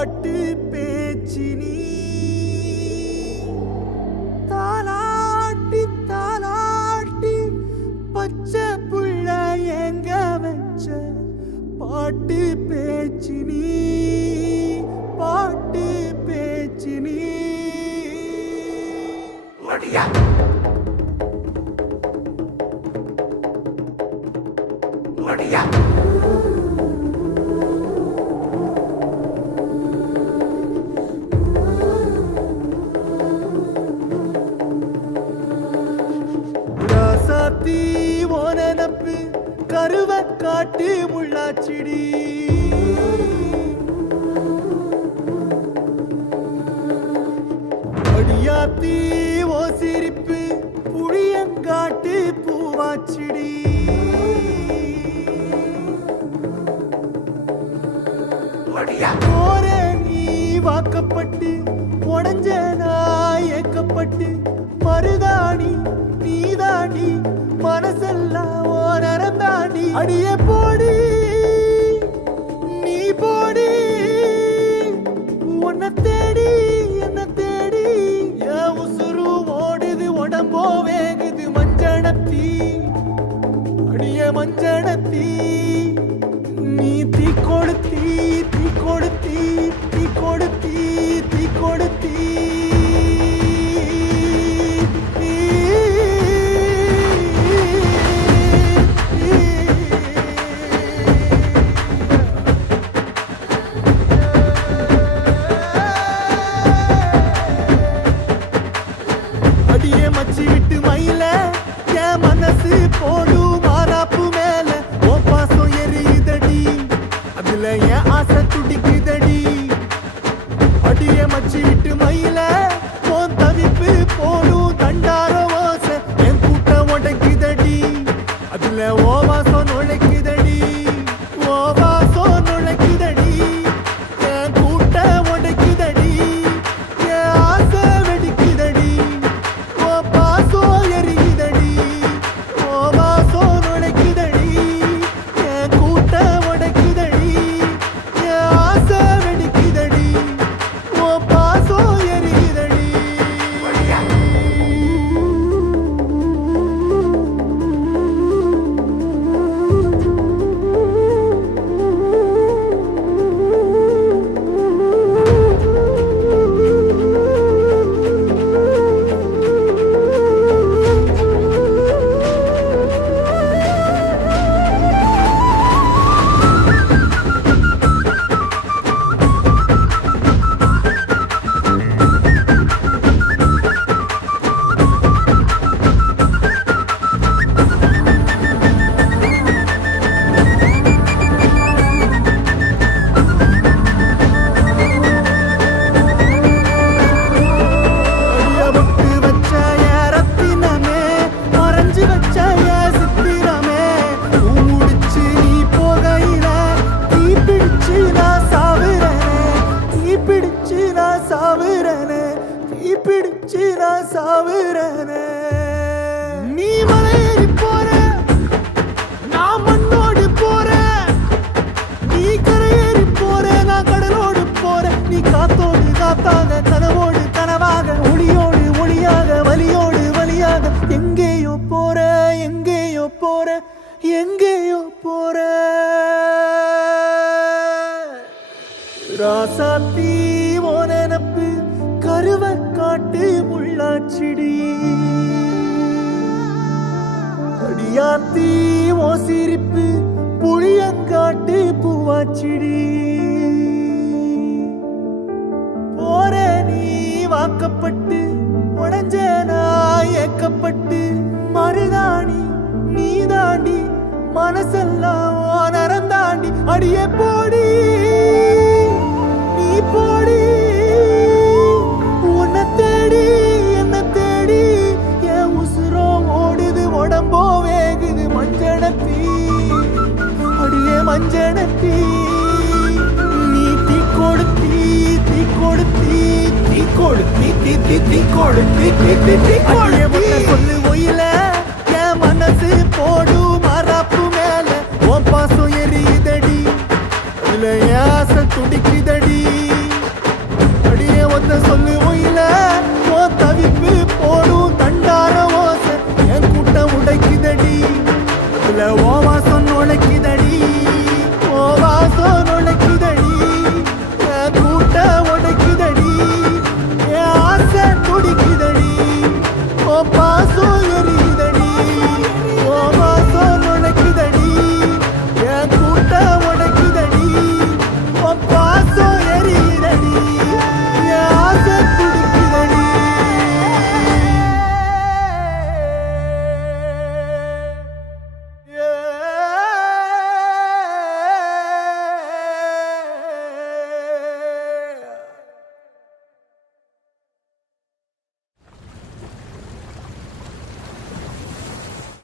பாட்டு பேச்சினி தாலாட்டி தாலாட்டி பச்சை புள்ள எங்க வச்ச பாட்டு பேச்சினி பாட்டு பேச்சினி ஒடியா ஒடியா ராசாத்தி ஓனப்பு கருவ காட்டு முள்ளாச்சிடி அடியாத்தி ஓ சிரிப்பு புளியங்காட்டு பூவாச்சிடி போற நீ வாக்கப்பட்டு உடஞ்ச நாய் ஏக்கப்பட்டு மருதாணி நீதாண்டி மனசெல்லாம் ஓரம் தாண்டி அடியே போடி நீ போடி உன்னை தேடி என்ன தேடி என் உசுரு ஓடுது உடம்போ வேகுது மஞ்சனத்தி அடிய மஞ்சனத்தி நீ தீ கொடுத்தி தீ கொடுத்தி தீ கொடுத்தி தீ கொடுத்தி அடியே மச்சி விட்டு மயில என் மனசு போடு மாறாப்பு மேல ஓ பாசம் எரியுதடி அதுல என் ஆசை துடிக்குதடி அடியே மச்சி விட்டு மயில போன் தவிப்பு போடும் தண்டார ஓசை என் கூட்டம் உடைக்குதடி அதுல ஓ வாசம் நுழைக்குதடி ஓ வாசம் நுழைக்குதடி என் கூட்டம் உடைக்குதடி என் ஆசை வெடிக்குதடி ஓ பாசம் எரியுதடி ஓ வாசம் நுழைக்குதடி என் கூட்டம் உடைக்குதடி என் ஆசை வெடிக்குதடி ஓ பாசம் எரியுதடி அடியபட்டு வச்ச என் ரத்தினமே மறைஞ்சு வச்ச என் சித்திரமே பூ முடிச்சு நீ போகையில தீ பிடிச்சு நான் சாவுறனே தீ பிடிச்சு நான் சாவுறனே தீ பிடிச்சு நான் சாவுறனே நீ மலையேறி போற நான் மண்ணோடு போறேன் நீ கரையேறி போற நான் கடலோடு போறேன் நீ காத்தோடு காத்தாக கனவோடு கனவாக ஒளியோடு ஒளியாக வலியோடு வலியாக எங்கேயோ போற எங்கேயோ போற எங்கேயோ போற ராசாத்தி ஓனப்பு கருவ காட்டு முள்ளாச்சிடி அடியாத்தி ஓ சிரிப்பு புளியங்காட்டு பூவாச்சிடி போற நீ வாக்கப்பட்டு உடஞ்ச நாய் ஏக்கப்பட்டு மருதாணி நீதாண்டி மனசெல்லாம் ஓரம் தாண்டி அடியே போடி நீ போடி உன்னை தேடி என்ன தேடி என் உசுரோ ஓடுது உடம்போ வேகுது மஞ்சனத்தி அடியே மஞ்சனத்தி நீ தீ கொடுத்தி தீ கொடுத்தி தீ கொடுத்தி தீ தீ தீ கொடுத்தி தீ தீ தீ கொடுத்தி சொல்லு ஒயில என் மனசு போடு மறாப்பு மேல ஓ பாசம் எரியுதடி அதுல ஆசை துடிக்குதடி ஒத்த சொல்லு ஒயில ஓ தவிப்பு போடும் தண்டார